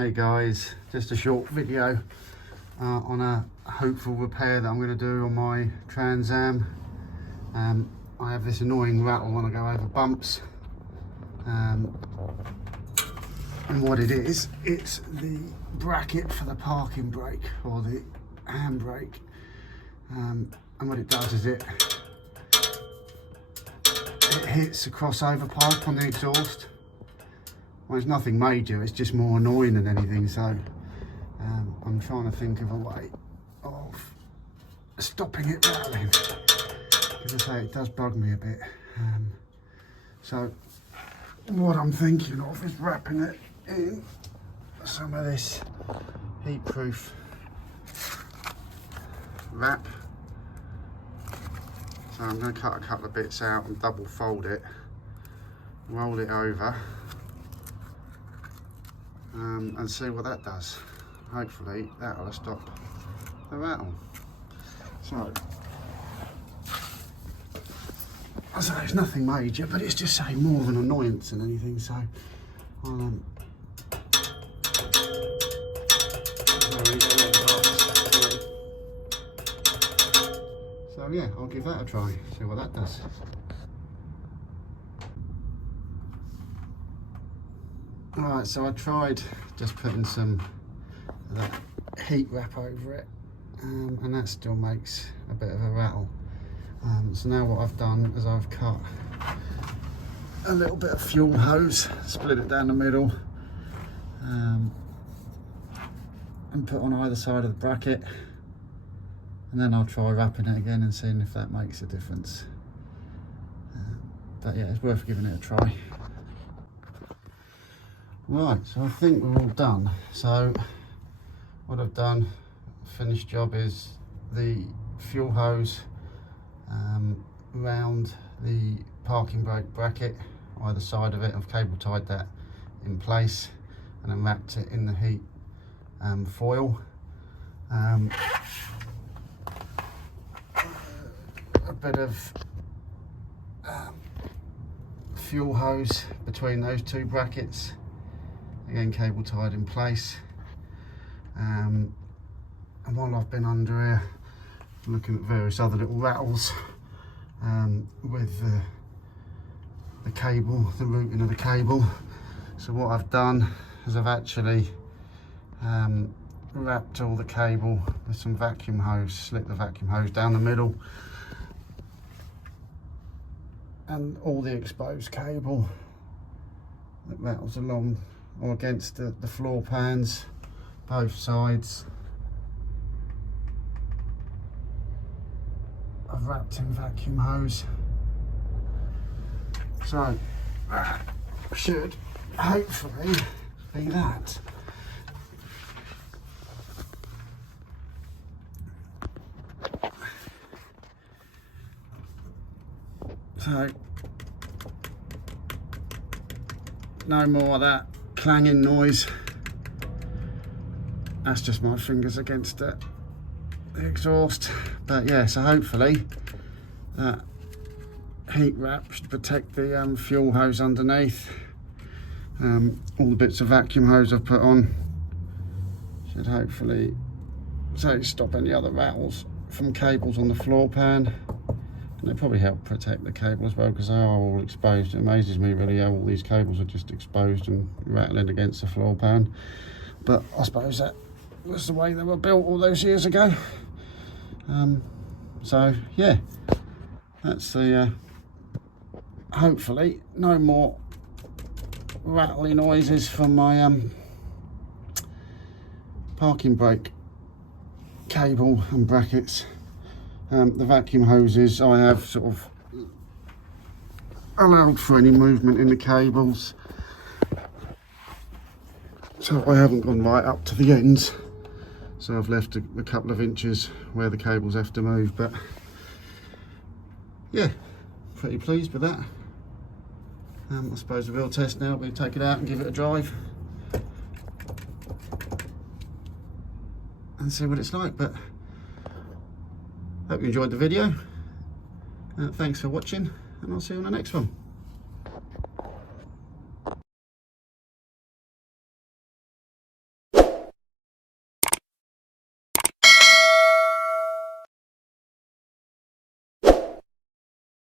Hey guys, just a short video on a hopeful repair that I'm going to do on my Trans Am. I have this annoying rattle when I go over bumps, and what it is, it's the bracket for the parking brake or the handbrake, and what it does is it hits the crossover pipe on the exhaust. Well, it's nothing major, it's just more annoying than anything, so I'm trying to think of a way of stopping it rattling. As I say, it does bug me a bit. So what I'm thinking of is wrapping it in some of this heat-proof wrap. So I'm going to cut a couple of bits out and double fold it, roll it over, and see what that does. Hopefully that'll stop the rattle. So, I say it's nothing major, but it's just say more of an annoyance than anything. So, yeah, I'll give that a try. See what that does. Alright, so I tried just putting some of that heat wrap over it, and that still makes a bit of a rattle. So now what I've done is I've cut a little bit of fuel hose, split it down the middle, and put on either side of the bracket, and then I'll try wrapping it again and seeing if that makes a difference. But yeah, it's worth giving it a try. Right, so I think we're all done. So what I've done, finished job, is the fuel hose round the parking brake bracket, either side of it. I've cable tied that in place and then wrapped it in the heat foil. A bit of fuel hose between those two brackets. Again, cable tied in place. And while I've been under here, looking at various other little rattles with the cable, the routing of the cable. So what I've done is I've actually wrapped all the cable with some vacuum hose, slit the vacuum hose down the middle, and all the exposed cable that rattles along or against the floor pans, both sides, I've wrapped in vacuum hose. So that should hopefully be that. So no more of that clanging noise. That's just my fingers against the exhaust. But yeah, so hopefully that heat wrap should protect the fuel hose underneath. All the bits of vacuum hose I've put on should hopefully stop any other rattles from cables on the floor pan. And they probably help protect the cable as well, because they are all exposed. It amazes me really how all these cables are just exposed and rattling against the floor pan. But I suppose that was the way they were built all those years ago. So yeah, that's the hopefully no more rattly noises from my parking brake cable and brackets. The vacuum hoses, I have sort of allowed for any movement in the cables, so I haven't gone right up to the ends, so I've left a couple of inches where the cables have to move. But yeah, pretty pleased with that. I suppose the real test now will be to take it out and give it a drive and see what it's like. But hope you enjoyed the video. Thanks for watching, and I'll see you on the next one.